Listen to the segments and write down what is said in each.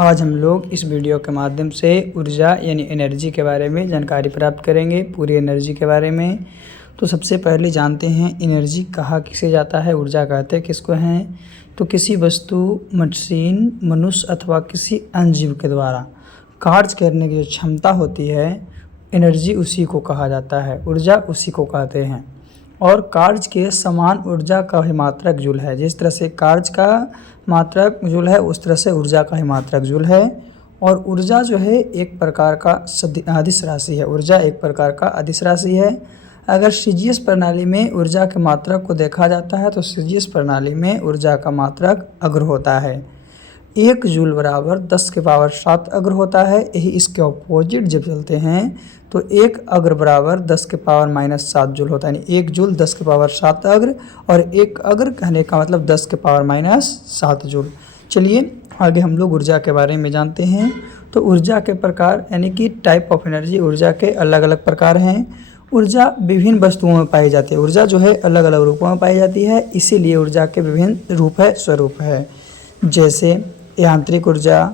आज हम लोग इस वीडियो के माध्यम से ऊर्जा यानी एनर्जी के बारे में जानकारी प्राप्त करेंगे, पूरी एनर्जी के बारे में। तो सबसे पहले जानते हैं एनर्जी कहा किसे जाता है, ऊर्जा कहते किसको हैं। तो किसी वस्तु, मशीन, मनुष्य अथवा किसी अन्य जीव के द्वारा कार्य करने की जो क्षमता होती है, एनर्जी उसी को कहा जाता है, ऊर्जा उसी को कहते हैं। और कार्य के समान ऊर्जा का ही मात्रक जूल है। जिस तरह से कार्य का मात्रक जूल है उस तरह से ऊर्जा का ही मात्रक जूल है। और ऊर्जा जो है एक प्रकार का अदिश राशि है। ऊर्जा एक प्रकार का अदिश राशि है। अगर सीजीएस प्रणाली में ऊर्जा के मात्रक को देखा जाता है तो सीजीएस प्रणाली में ऊर्जा का मात्रक अग्र होता है। 1 जूल बराबर 10 के पावर 7 अग्र होता है। यही इसके ऑपोजिट जब चलते हैं तो 1 अग्र बराबर 10 के पावर -7 जूल होता है। यानी 1 जूल 10 के पावर 7 अग्र और 1 अग्र कहने का मतलब 10 के पावर -7 जूल। चलिए आगे हम लोग ऊर्जा के बारे में जानते हैं। तो ऊर्जा के प्रकार यानी कि टाइप ऑफ एनर्जी, ऊर्जा के अलग अलग प्रकार हैं। ऊर्जा विभिन्न वस्तुओं में पाई जाती है। ऊर्जा जो है अलग अलग रूपों में पाई जाती है, इसीलिए ऊर्जा के विभिन्न रूप है, स्वरूप है। जैसे यांत्रिक ऊर्जा,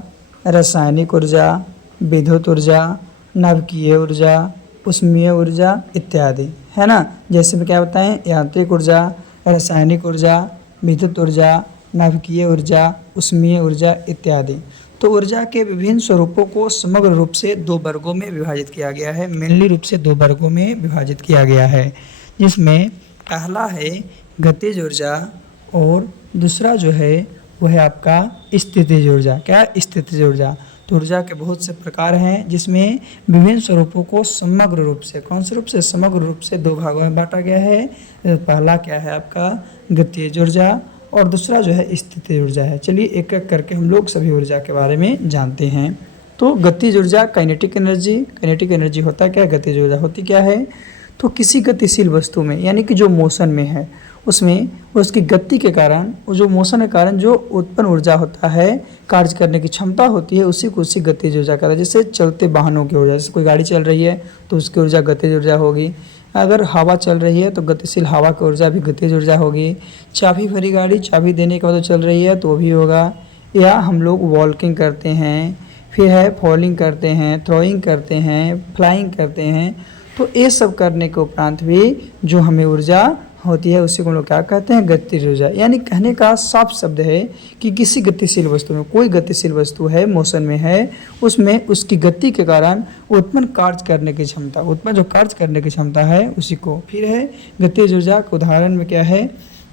रासायनिक ऊर्जा, विद्युत ऊर्जा, नाभिकीय ऊर्जा, ऊष्मीय ऊर्जा इत्यादि, है ना। जैसे क्या बताएं, यांत्रिक ऊर्जा, रासायनिक ऊर्जा, विद्युत ऊर्जा, नाभिकीय ऊर्जा, ऊष्मीय ऊर्जा इत्यादि। तो ऊर्जा के विभिन्न स्वरूपों को समग्र रूप से 2 वर्गों में विभाजित किया गया है। मेनली रूप से 2 वर्गों में विभाजित किया गया है, जिसमें पहला है गतिज ऊर्जा और दूसरा जो है वह है आपका स्थितिज ऊर्जा। क्या स्थितिज ऊर्जा? तो ऊर्जा के बहुत से प्रकार हैं, जिसमें विभिन्न स्वरूपों को समग्र रूप से, कौन से रूप से? समग्र रूप से 2 भागों में बांटा गया है। पहला क्या है आपका गतिज ऊर्जा और दूसरा जो है स्थितिज ऊर्जा है। चलिए एक एक करके हम लोग सभी ऊर्जा के बारे में जानते हैं। तो गतिज ऊर्जा काइनेटिक एनर्जी। काइनेटिक एनर्जी होता क्या है? गतिज ऊर्जा होती क्या है? तो किसी गतिशील वस्तु में यानी कि जो मोशन में है उसमें उसकी गति के कारण, जो मोशन के कारण जो उत्पन्न ऊर्जा होता है, कार्य करने की क्षमता होती है, उसी को उसी गतिज ऊर्जा कहता है। जैसे चलते वाहनों की ऊर्जा, जैसे कोई गाड़ी चल रही है तो उसकी ऊर्जा गतिज ऊर्जा होगी। अगर हवा चल रही है तो गतिशील हवा की ऊर्जा भी गतिज ऊर्जा होगी। चाबी भरी गाड़ी चाबी देने के बाद चल रही है तो भी होगा। या हम लोग वॉकिंग करते हैं, फिर है फॉलिंग करते हैं, थ्रोइंग करते हैं, फ्लाइंग करते हैं, तो ये सब करने के उपरांत भी जो हमें ऊर्जा होती है उसी को हम लोग क्या कहते हैं? गतिज ऊर्जा। यानी कहने का साफ शब्द है कि किसी गतिशील वस्तु में, कोई गतिशील वस्तु है, मोशन में है, उसमें उसकी गति के कारण उत्पन्न कार्य करने की क्षमता, उत्पन्न जो कार्य करने की क्षमता है उसी को। फिर है गतिज ऊर्जा के उदाहरण में क्या है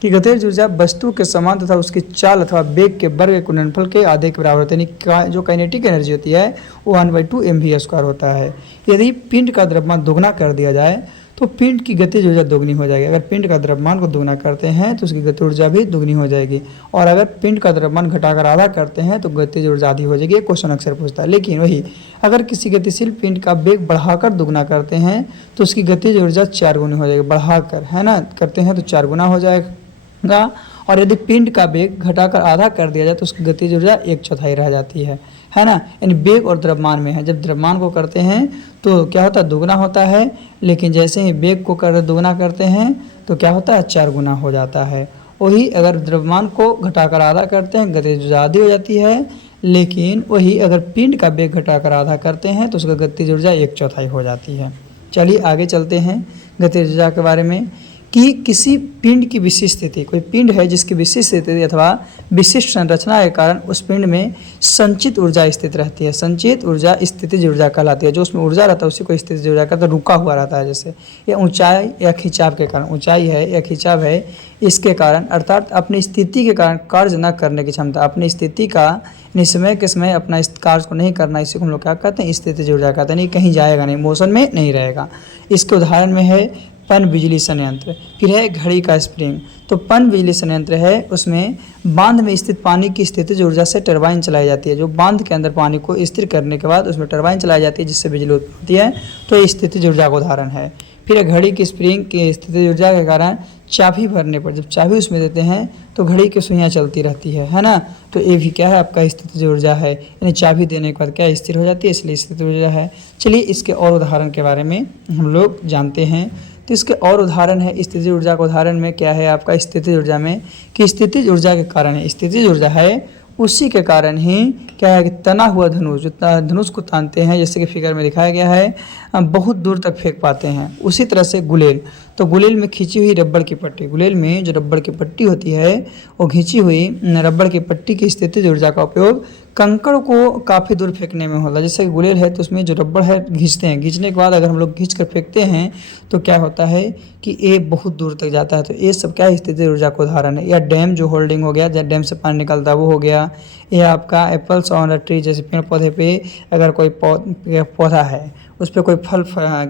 कि गतिज ऊर्जा वस्तु के समान तथा उसकी चाल अथवा वेग के वर्ग के गुणनफल के आधे के बराबर होता है। यानी जो काइनेटिक एनर्जी होती है वो 1/2 mv² होता है। यदि पिंड का द्रव्यमान दोगुना कर दिया जाए तो पिंड की गतिज ऊर्जा दोगुनी हो जाएगी। अगर पिंड का द्रव्यमान को दोगुना करते हैं तो उसकी गतिज ऊर्जा भी दोगुनी हो जाएगी। और अगर पिंड का द्रव्यमान घटाकर आधा करते हैं तो गतिज ऊर्जा आधी हो जाएगी। क्वेश्चन अक्सर पूछता है। लेकिन वही अगर किसी गतिशील पिंड का वेग बढ़ाकर दोगुना करते हैं तो उसकी गतिज ऊर्जा 4 गुनी हो जाएगी। बढ़ाकर, है ना, करते हैं तो 4 गुना हो जाएगा। और यदि पिंड का वेग घटाकर आधा कर दिया जाए तो उसकी गतिज ऊर्जा 1/4 रह जाती है ना। यानी वेग और द्रव्यमान में है। जब द्रव्यमान को करते हैं तो क्या होता है? दोगुना होता है। लेकिन जैसे ही वेग को दोगुना करते हैं तो क्या होता है? 4 गुना हो जाता है। वही अगर द्रव्यमान को घटाकर आधा करते हैं गतिज ऊर्जा आधी हो जाती है। लेकिन वही अगर पिंड का वेग घटाकर आधा करते हैं तो उसका गतिज ऊर्जा 1/4 हो जाती है। चलिए आगे चलते हैं गतिज ऊर्जा के बारे में कि किसी पिंड की विशिष्ट स्थिति, कोई पिंड है जिसकी विशिष्ट स्थिति अथवा विशिष्ट संरचना के कारण उस पिंड में संचित ऊर्जा स्थित रहती है। संचित ऊर्जा स्थितिज ऊर्जा कहलाती है। जो उसमें ऊर्जा रहता है उसी को स्थितिज ऊर्जा कहते हैं। रुका हुआ रहता है, जैसे या ऊंचाई या खिंचाव के कारण, ऊंचाई है या खिंचाव है, इसके कारण अर्थात अपनी स्थिति के कारण कार्य न करने की क्षमता, अपनी स्थिति का समय के समय अपना इस कार्य को नहीं करना, इसी को हम लोग क्या कहते हैं? स्थितिज ऊर्जा कहते हैं। नहीं कहीं जाएगा नहीं, मोशन में नहीं रहेगा। इसके उदाहरण में है पन बिजली संयंत्र। फिर है घड़ी का स्प्रिंग। तो पन बिजली संयंत्र है, उसमें बांध में स्थित पानी की स्थितिज ऊर्जा से टरबाइन चलाई जाती है। जो बांध के अंदर पानी को स्थिर करने के बाद उसमें टरबाइन चलाई जाती है जिससे बिजली उत्पन्न होती है। तो ये स्थितिज ऊर्जा का उदाहरण है। फिर घड़ी की स्प्रिंग की स्थितिज ऊर्जा के कारण चाबी भरने पर, जब चाबी उसमें देते हैं तो घड़ी की सुइयाँ चलती रहती है ना। तो ये भी क्या है? आपका स्थितिज ऊर्जा है। यानी चाबी देने के बाद क्या स्थिर हो जाती है, इसलिए स्थितिज ऊर्जा है। चलिए इसके और उदाहरण के बारे में हम लोग जानते हैं। तो इसके और उदाहरण है स्थितिज ऊर्जा का। उदाहरण में क्या है आपका स्थितिज ऊर्जा में कि स्थितिज ऊर्जा के कारण है, स्थितिज ऊर्जा है उसी के कारण ही क्या है कि तना हुआ धनुष, जो धनुष को तानते हैं, जैसे कि फिगर में दिखाया गया है, बहुत दूर तक फेंक पाते हैं। उसी तरह से गुलेल, तो गुलेल में खींची हुई रबड़ की पट्टी, गुलेल में जो रबड़ की पट्टी होती है वो खींची हुई रबड़ की पट्टी की स्थितिज ऊर्जा का उपयोग कंकड़ को काफ़ी दूर फेंकने में होता है। जैसे कि गुलेल है तो उसमें जो रबड़ है खींचते हैं, खींचने के बाद अगर हम लोग खींच कर फेंकते हैं तो क्या होता है कि ये बहुत दूर तक जाता है। तो ये सब क्या स्थितिज ऊर्जा का उदाहरण है। या डैम जो होल्डिंग हो गया, जब डैम से पानी निकलता है वो हो गया। यह आपका एप्पल्स ऑन अ ट्री, जैसे पेड़ पौधे पे अगर कोई पौधा है उस पर कोई फल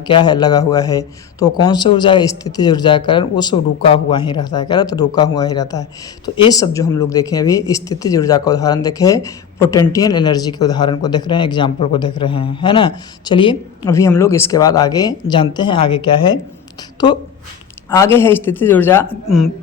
क्या है लगा हुआ है तो कौन सा ऊर्जा है, स्थितिज ऊर्जा के कारण उस रुका हुआ ही रहता है। क्या रहता है, रुका हुआ ही रहता है। तो ये सब जो हम लोग देखें अभी स्थितिज ऊर्जा का उदाहरण देखें, पोटेंशियल एनर्जी के उदाहरण को देख रहे हैं, एग्जाम्पल को देख रहे हैं, है ना। चलिए अभी हम लोग इसके बाद आगे जानते हैं आगे क्या है। तो आगे है स्थितिज ऊर्जा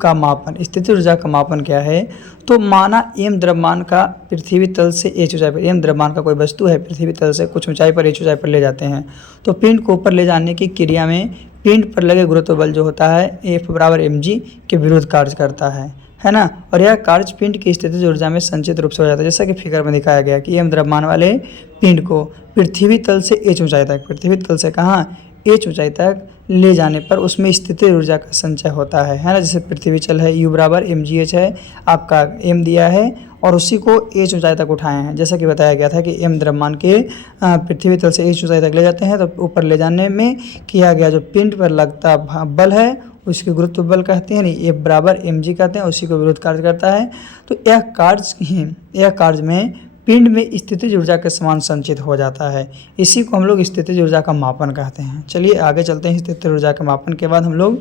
का मापन। स्थितिज ऊर्जा का मापन क्या है, तो माना m द्रव्यमान का पृथ्वी तल से h ऊंचाई पर, m द्रव्यमान का कोई वस्तु है पृथ्वी तल से कुछ ऊंचाई पर h ऊंचाई पर ले जाते हैं, तो पिंड को ऊपर ले जाने की क्रिया में पिंड पर लगे गुरुत्व बल जो होता है F बराबर mg के विरुद्ध कार्य करता है ना। और यह कार्य पिंड की स्थितिज ऊर्जा में संचित रूप से हो जाता है। जैसा कि फिगर में दिखाया गया कि m द्रव्यमान वाले पिंड को पृथ्वी तल से h ऊंचाई तक, पृथ्वी तल से कहाँ h ऊंचाई तक ले जाने पर उसमें स्थितिज ऊर्जा का संचय होता है ना। जैसे पृथ्वी चल है, u बराबर mgh है, आपका m दिया है और उसी को h ऊंचाई तक उठाए हैं। जैसा कि बताया गया था कि m द्रव्यमान के पृथ्वी तल से h ऊंचाई तक ले जाते हैं, तो ऊपर ले जाने में किया गया जो पिंड पर लगता बल है उसके गुरुत्व बल कहते हैं, नहीं F बराबर mg कहते हैं, उसी को विरुद्ध कार्य करता है। तो यह कार्य में पिंड में स्थितिज ऊर्जा के समान संचित हो जाता है। इसी को हम लोग स्थितिज ऊर्जा का मापन कहते हैं। चलिए आगे चलते हैं। स्थितिज ऊर्जा के मापन के बाद हम लोग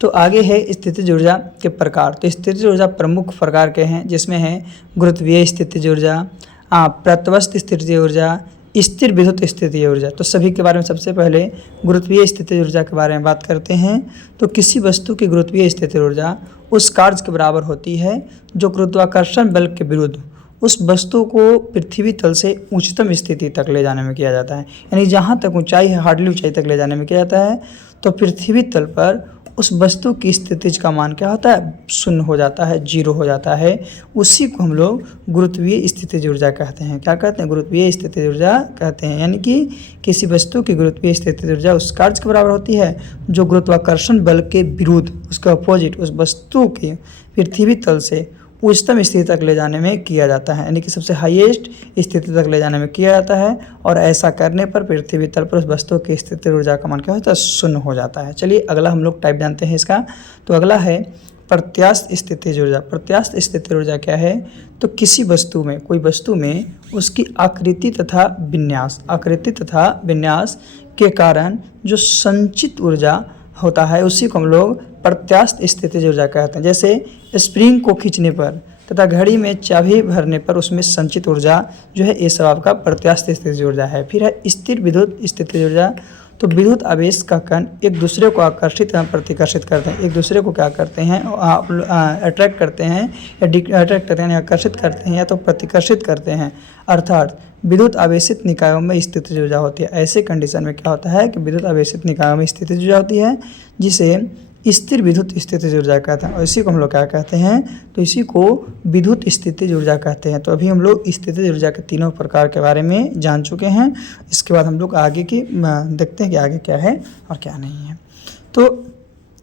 तो आगे है स्थितिज ऊर्जा के प्रकार। तो स्थितिज ऊर्जा प्रमुख प्रकार के हैं, जिसमें है गुरुत्वीय स्थितिज ऊर्जा, प्रत्वस्थ स्थितिज ऊर्जा, स्थिर विद्युत स्थितिज ऊर्जा। तो सभी के बारे में सबसे पहले गुरुत्वीय स्थितिज ऊर्जा के बारे में बात करते हैं। तो किसी वस्तु की गुरुत्वीय स्थितिज ऊर्जा उस कार्य के बराबर होती है जो गुरुत्वाकर्षण बल के विरुद्ध उस वस्तु को पृथ्वी तल से उच्चतम स्थिति तक ले जाने में किया जाता है। यानी जहाँ तक ऊंचाई है हार्डली ऊंचाई तक ले जाने में किया जाता है। तो पृथ्वी तल पर उस वस्तु की स्थितिज का मान क्या होता है, शून्य हो जाता है, जीरो हो जाता है। उसी को हम लोग गुरुत्वीय स्थितिज ऊर्जा कहते हैं। क्या कहते हैं, गुरुत्वीय स्थितिज ऊर्जा कहते हैं। यानी कि किसी वस्तु की गुरुत्वीय स्थितिज ऊर्जा उस कार्य के बराबर होती है जो गुरुत्वाकर्षण बल के विरुद्ध, उसके अपोजिट, उस वस्तु के पृथ्वी तल से उच्चतम स्थिति तक ले जाने में किया जाता है। यानी कि सबसे हाईएस्ट स्थिति तक ले जाने में किया जाता है। और ऐसा करने पर पृथ्वी तल पर उस वस्तु की स्थितिज ऊर्जा का मान क्या होता है, शून्य हो जाता है। चलिए अगला हम लोग टाइप जानते हैं इसका। तो अगला है प्रत्यास्थ स्थितिज ऊर्जा। प्रत्यास्थ स्थितिज ऊर्जा क्या है, तो किसी वस्तु में, कोई वस्तु में उसकी आकृति तथा विन्यास के कारण जो संचित ऊर्जा होता है उसी को हम लोग प्रत्यास्थ स्थितिज ऊर्जा कहते हैं। जैसे स्प्रिंग को खींचने पर तथा घड़ी में चाबी भरने पर उसमें संचित ऊर्जा जो है ये सब आपका प्रत्यास्थ स्थितिज ऊर्जा है। फिर है स्थिर विद्युत स्थितिज ऊर्जा। तो विद्युत आवेश का कण एक दूसरे को आकर्षित एवं प्रतिकर्षित करते हैं। एक दूसरे को क्या करते हैं, अट्रैक्ट करते हैं या अट्रैक्ट करते हैं, आकर्षित करते हैं या तो प्रतिकर्षित करते हैं। अर्थात विद्युत आवेशित निकायों में स्थितिज ऊर्जा होती है। ऐसे कंडीशन में क्या होता है कि विद्युत आवेशित निकायों में स्थितिज ऊर्जा होती है, जिसे स्थिर विद्युत स्थितिज ऊर्जा कहते हैं। और इसी को हम लोग क्या कहते हैं, तो इसी को विद्युत स्थितिज ऊर्जा कहते हैं। तो अभी हम लोग स्थितिज ऊर्जा के तीनों प्रकार के बारे में जान चुके हैं। इसके बाद हम लोग आगे की देखते हैं कि आगे क्या है और क्या नहीं है। तो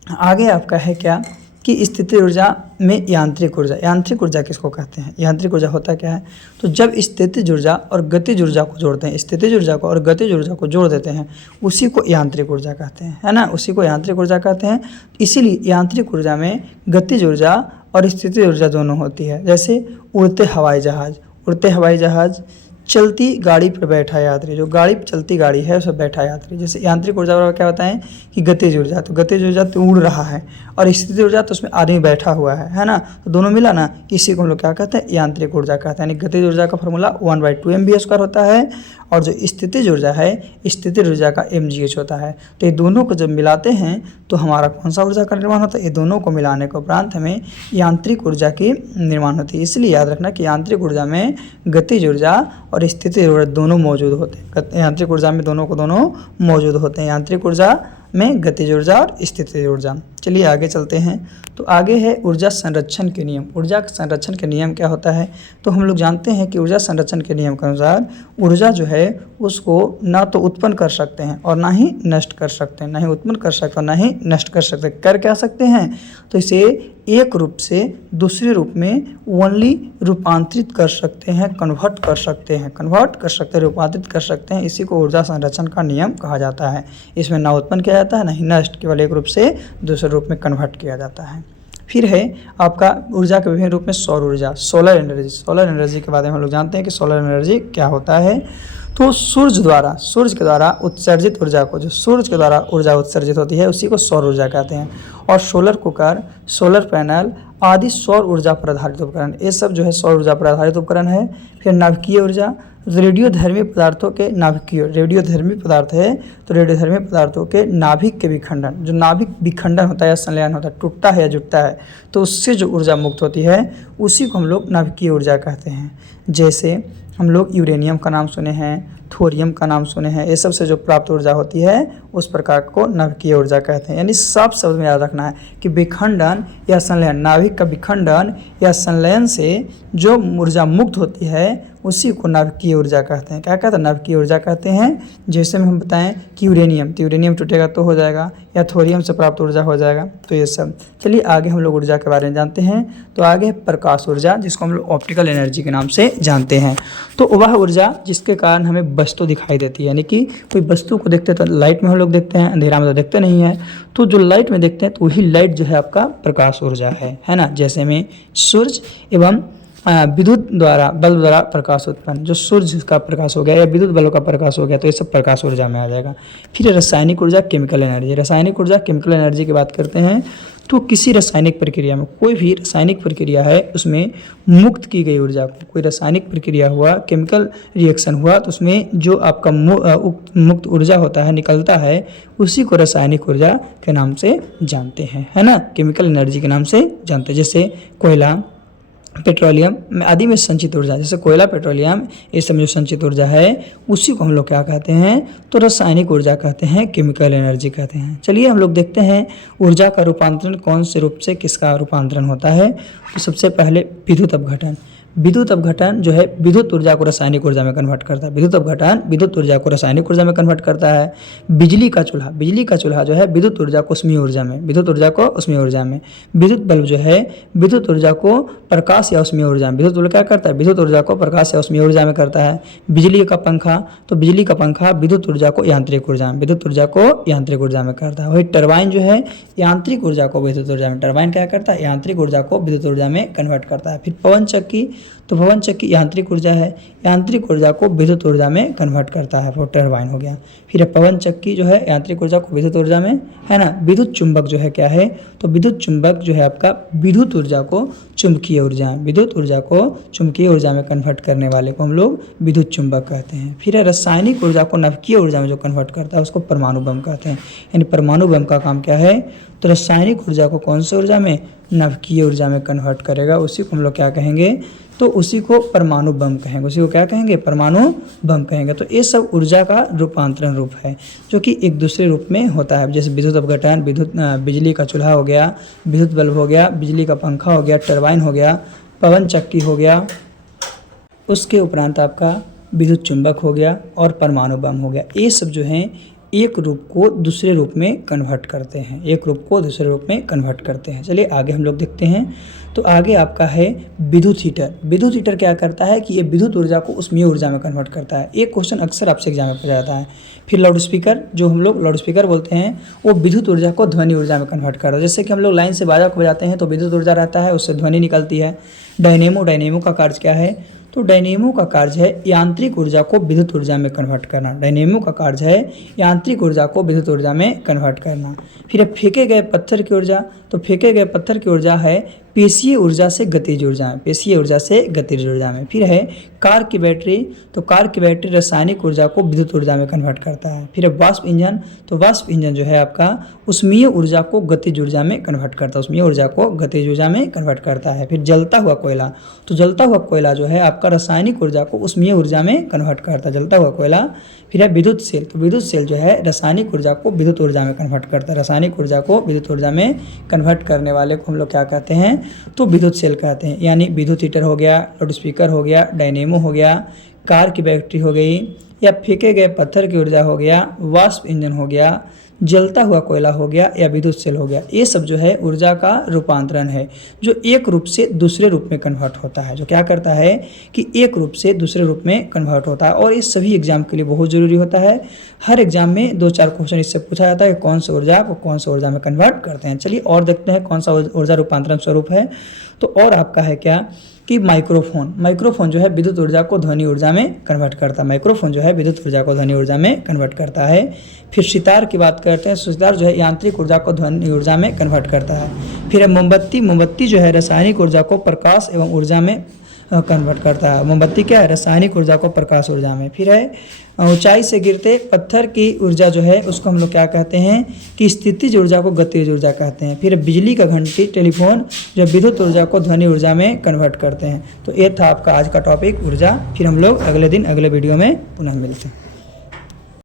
आगे आपका है क्या कि स्थितिज ऊर्जा में यांत्रिक ऊर्जा। यांत्रिक ऊर्जा किसको कहते हैं, यांत्रिक ऊर्जा होता क्या है, तो जब स्थितिज ऊर्जा और गतिज ऊर्जा को जोड़ते हैं, स्थितिज ऊर्जा को और गतिज ऊर्जा को जोड़ देते हैं, उसी को यांत्रिक ऊर्जा कहते हैं, है ना, उसी को यांत्रिक ऊर्जा कहते हैं। इसीलिए यांत्रिक ऊर्जा में गतिज ऊर्जा और स्थितिज ऊर्जा दोनों होती है। जैसे उड़ते हवाई जहाज, चलती गाड़ी पर बैठा यात्री, जो गाड़ी चलती गाड़ी है उसमें बैठा यात्री। जैसे यांत्रिक ऊर्जा वाला क्या होता है कि गतिज ऊर्जा, तो गतिज ऊर्जा तो उड़ रहा है और स्थितिज ऊर्जा तो उसमें आदमी बैठा हुआ है ना, तो दोनों मिला ना, इसी को हम लोग क्या कहते हैं, यांत्रिक ऊर्जा कहते हैं। यानी गतिज ऊर्जा का फॉर्मूला 1/2 mv² होता है और जो स्थितिज ऊर्जा है, स्थितिज ऊर्जा का mgh होता है। तो ये दोनों को जब मिलाते हैं तो हमारा कौन सा ऊर्जा का निर्माण होता है, ये दोनों को मिलाने के उपरांत हमें यांत्रिक ऊर्जा की निर्माण होती है। इसलिए याद रखना कि यांत्रिक ऊर्जा में गतिज ऊर्जा और स्थितिज ऊर्जा दोनों मौजूद होते हैं। यांत्रिक ऊर्जा में दोनों मौजूद होते हैं, यांत्रिक ऊर्जा में गतिज ऊर्जा और स्थितिज ऊर्जा। चलिए आगे चलते हैं। तो आगे है ऊर्जा संरक्षण के नियम। ऊर्जा संरक्षण के नियम क्या होता है? तो हम लोग जानते हैं कि ऊर्जा संरक्षण के नियम के अनुसार ऊर्जा जो है उसको ना तो उत्पन्न कर सकते हैं और ना ही नष्ट कर सकते हैं, ना ही उत्पन्न कर सकते हैं और ना ही नष्ट कर सकते हैं। कर क्या सकते हैं? तो इसे एक रूप से दूसरे रूप में ओनली रूपांतरित कर सकते हैं, कन्वर्ट कर सकते हैं, रूपांतरित कर सकते हैं। इसी को ऊर्जा संरक्षण का नियम कहा जाता है। इसमें ना उत्पन्न किया जाता है ना ही नष्ट, केवल एक रूप से दूसरे रूप में कन्वर्ट किया जाता है। फिर है आपका ऊर्जा के विभिन्न रूप में सौर ऊर्जा, सोलर एनर्जी। सोलर एनर्जी के बारे में हम लोग जानते हैं कि सोलर एनर्जी क्या होता है। तो सूर्य के द्वारा उत्सर्जित ऊर्जा को, जो सूर्य के द्वारा ऊर्जा उत्सर्जित होती है उसी को सौर ऊर्जा कहते हैं। और सोलर कुकर, सोलर पैनल आदि सौर ऊर्जा पर आधारित उपकरण, ये सब जो है सौर ऊर्जा पर आधारित उपकरण है। फिर नाभिकीय ऊर्जा, रेडियोधर्मी पदार्थों के नाभिकीय, रेडियोधर्मी पदार्थ है तो रेडियोधर्मी पदार्थों के नाभिक के विखंडन, जो नाभिक विखंडन होता है या संलयन होता है, टूटता है या जुटता है, तो उससे जो ऊर्जा मुक्त होती है उसी को हम लोग नाभिकीय ऊर्जा कहते हैं। जैसे हम लोग यूरेनियम का नाम सुने हैं, थोरियम का नाम सुने हैं, ये सब से जो प्राप्त ऊर्जा होती है उस प्रकार को नाभिकीय ऊर्जा कहते हैं। यानी सब शब्द में याद रखना है कि विखंडन या संलयन, नाभिक का विखंडन या संलयन से जो ऊर्जा मुक्त होती है उसी को नाभिकीय ऊर्जा कहते हैं। क्या कहते हैं? नाभिकीय ऊर्जा कहते हैं। जैसे में हम बताएं कि यूरेनियम, तो यूरेनियम टूटेगा तो हो जाएगा, या थोरियम से प्राप्त ऊर्जा हो जाएगा, तो ये सब। चलिए आगे हम लोग ऊर्जा के बारे में जानते हैं। तो आगे है प्रकाश ऊर्जा, जिसको हम लोग ऑप्टिकल एनर्जी के नाम से जानते हैं। तो वह ऊर्जा जिसके कारण हमें वस्तु दिखाई देती है, यानी कि कोई वस्तु को देखते हैं तो लाइट में हम लोग देखते हैं, अंधेरा में तो देखते नहीं है, तो जो लाइट में देखते हैं तो वही लाइट जो है आपका प्रकाश ऊर्जा है ना। जैसे में सूर्य एवं विद्युत द्वारा, बल्ब द्वारा प्रकाश उत्पन्न, जो सूर्य का प्रकाश हो गया या विद्युत बल्ब का प्रकाश हो गया, तो ये सब प्रकाश ऊर्जा में आ जाएगा। फिर रासायनिक ऊर्जा, केमिकल एनर्जी। रासायनिक ऊर्जा, केमिकल एनर्जी की बात करते हैं तो किसी रासायनिक प्रक्रिया में, कोई भी रासायनिक प्रक्रिया है उसमें मुक्त की गई ऊर्जा को, कोई रासायनिक प्रक्रिया हुआ, केमिकल रिएक्शन हुआ, तो उसमें जो आपका मुक्त ऊर्जा होता है, निकलता है, उसी को रासायनिक ऊर्जा के नाम से जानते हैं, है ना, केमिकल एनर्जी के नाम से जानते हैं। जैसे कोयला, पेट्रोलियम आदि में संचित ऊर्जा, जैसे कोयला, पेट्रोलियम, ये सब जो संचित ऊर्जा है उसी को हम लोग क्या कहते हैं? तो रासायनिक ऊर्जा कहते हैं, केमिकल एनर्जी कहते हैं। चलिए हम लोग देखते हैं ऊर्जा का रूपांतरण कौन से रूप से किसका रूपांतरण होता है। तो सबसे पहले विद्युत अपघटन। विद्युत अपघटन जो है विद्युत ऊर्जा को रासायनिक ऊर्जा में कन्वर्ट करता है। विद्युत अपघटन विद्युत ऊर्जा को रासायनिक ऊर्जा में कन्वर्ट करता है। बिजली का चूल्हा जो है विद्युत ऊर्जा को उष्मीय ऊर्जा में, विद्युत बल्ब जो है विद्युत ऊर्जा को प्रकाश या उष्मीय ऊर्जा में, विद्युत बल्ब क्या करता है? विद्युत ऊर्जा को प्रकाश या उष्मीय ऊर्जा में करता है। बिजली का पंखा, तो बिजली का पंखा विद्युत ऊर्जा को यांत्रिक ऊर्जा में करता है। वही टरबाइन जो है यांत्रिक ऊर्जा को विद्युत ऊर्जा में, टरबाइन क्या करता है? यांत्रिक ऊर्जा को विद्युत ऊर्जा में कन्वर्ट करता है। फिर पवन चक्की, तो पवन चक्की यांत्रिक ऊर्जा है, यांत्रिक ऊर्जा को विद्युत ऊर्जा में कन्वर्ट करता है, वो टरबाइन हो गया। फिर पवन चक्की जो है यांत्रिक ऊर्जा को विद्युत ऊर्जा में, है ना। विद्युत चुंबक जो है क्या है? तो विद्युत चुंबक जो है आपका विद्युत ऊर्जा को चुंबकीय ऊर्जा, विद्युत ऊर्जा को चुंबकीय ऊर्जा में कन्वर्ट करने वाले को हम लोग विद्युत चुंबक कहते हैं। फिर रासायनिक ऊर्जा को नाभिकीय ऊर्जा में जो कन्वर्ट करता है उसको परमाणु बम कहते हैं। यानी परमाणु बम का काम क्या है? तो रासायनिक ऊर्जा को कौन से ऊर्जा में? नाभिकीय ऊर्जा में कन्वर्ट करेगा, उसी को हम लोग क्या कहेंगे? तो उसी को परमाणु बम कहेंगे, उसी को क्या कहेंगे? परमाणु बम कहेंगे। तो ये सब ऊर्जा का रूपांतरण रूप है जो कि एक दूसरे रूप में होता है। जैसे विद्युत अपघटन, बिजली का चूल्हा हो गया, विद्युत बल्ब हो गया, बिजली का पंखा हो गया, टरबाइन हो गया, पवन चक्की हो गया, उसके उपरांत आपका विद्युत चुंबक हो गया और परमाणु बम हो गया। ये सब जो हैं एक रूप को दूसरे रूप में कन्वर्ट करते हैं, चलिए आगे हम लोग देखते हैं। तो आगे आपका है विद्युत हीटर। विद्युत हीटर क्या करता है कि ये विद्युत ऊर्जा को उष्मीय ऊर्जा में कन्वर्ट करता है। एक क्वेश्चन अक्सर आपसे एग्जाम में पूछा जाता है। फिर लाउड स्पीकर, जो हम लोग लाउड स्पीकर बोलते हैं, वो विद्युत ऊर्जा को ध्वनि ऊर्जा में कन्वर्ट करता है। जैसे कि हम लोग लाइन से बाजा को बजाते हैं तो विद्युत ऊर्जा रहता है, उससे ध्वनि निकलती है। डायनेमो का कार्य क्या है? तो डायनेमो का कार्य है यांत्रिक ऊर्जा को विद्युत ऊर्जा में कन्वर्ट करना। डायनेमो का कार्य है यांत्रिक ऊर्जा को विद्युत ऊर्जा में कन्वर्ट करना। फिर फेंके गए पत्थर की ऊर्जा, तो फेंके गए पत्थर की ऊर्जा है पेशीय ऊर्जा से गतिज ऊर्जा में, पेशीय ऊर्जा से गतिज ऊर्जा में। फिर है कार की बैटरी, तो कार की बैटरी रासायनिक ऊर्जा को विद्युत ऊर्जा में कन्वर्ट करता है। फिर है वाष्प इंजन, तो वाष्प इंजन जो है आपका उष्मीय ऊर्जा को गतिज ऊर्जा में कन्वर्ट करता है, उष्मीय ऊर्जा को गतिज ऊर्जा में कन्वर्ट करता है। फिर जलता हुआ कोयला, तो जलता हुआ कोयला जो है आपका रासायनिक ऊर्जा को उष्मीय ऊर्जा में कन्वर्ट करता है, जलता हुआ कोयला। फिर है विद्युत सेल, तो विद्युत सेल जो है रासायनिक ऊर्जा को विद्युत ऊर्जा में कन्वर्ट करता है, रासायनिक ऊर्जा को विद्युत ऊर्जा में कन्वर्ट करने वाले को हम लोग क्या कहते हैं, तो विद्युत सेल कहते हैं। यानी विद्युत हीटर हो गया, लाउड स्पीकर हो गया, डायनेमो हो गया, कार की बैटरी हो गई, या फेंके गए पत्थर की ऊर्जा हो गया, वाष्प इंजन हो गया, जलता हुआ कोयला हो गया, या विद्युत सेल हो गया। ये सब जो है ऊर्जा का रूपांतरण है, जो एक रूप से दूसरे रूप में कन्वर्ट होता है, जो क्या करता है कि एक रूप से दूसरे रूप में कन्वर्ट होता है। और ये सभी एग्जाम के लिए बहुत ज़रूरी होता है। हर एग्जाम में 2-4 क्वेश्चन इससे पूछा जाता है, कौन सा ऊर्जा को कौन सा ऊर्जा में कन्वर्ट करते हैं। चलिए और देखते हैं कौन सा ऊर्जा रूपांतरण स्वरूप है। तो और आपका है क्या कि माइक्रोफोन, माइक्रोफोन जो है विद्युत ऊर्जा को ध्वनि ऊर्जा में कन्वर्ट करता है, माइक्रोफोन जो है विद्युत ऊर्जा को ध्वनि ऊर्जा में कन्वर्ट करता है। फिर सितार की बात करते हैं, सितार जो है यांत्रिक ऊर्जा को ध्वनि ऊर्जा में कन्वर्ट करता है। फिर है मोमबत्ती, मोमबत्ती जो है रासायनिक ऊर्जा को प्रकाश एवं ऊर्जा में कन्वर्ट करता है। मोमबत्ती क्या है, रासायनिक ऊर्जा को प्रकाश ऊर्जा में। फिर है ऊंचाई से गिरते पत्थर की ऊर्जा जो है उसको हम लोग क्या कहते हैं कि स्थितिज ऊर्जा को गतिज ऊर्जा कहते हैं। फिर बिजली का घंटी, टेलीफोन जो विद्युत ऊर्जा को ध्वनि ऊर्जा में कन्वर्ट करते हैं। तो ये था आपका आज का टॉपिक ऊर्जा। फिर हम लोग अगले दिन अगले वीडियो में पुनः मिलते हैं।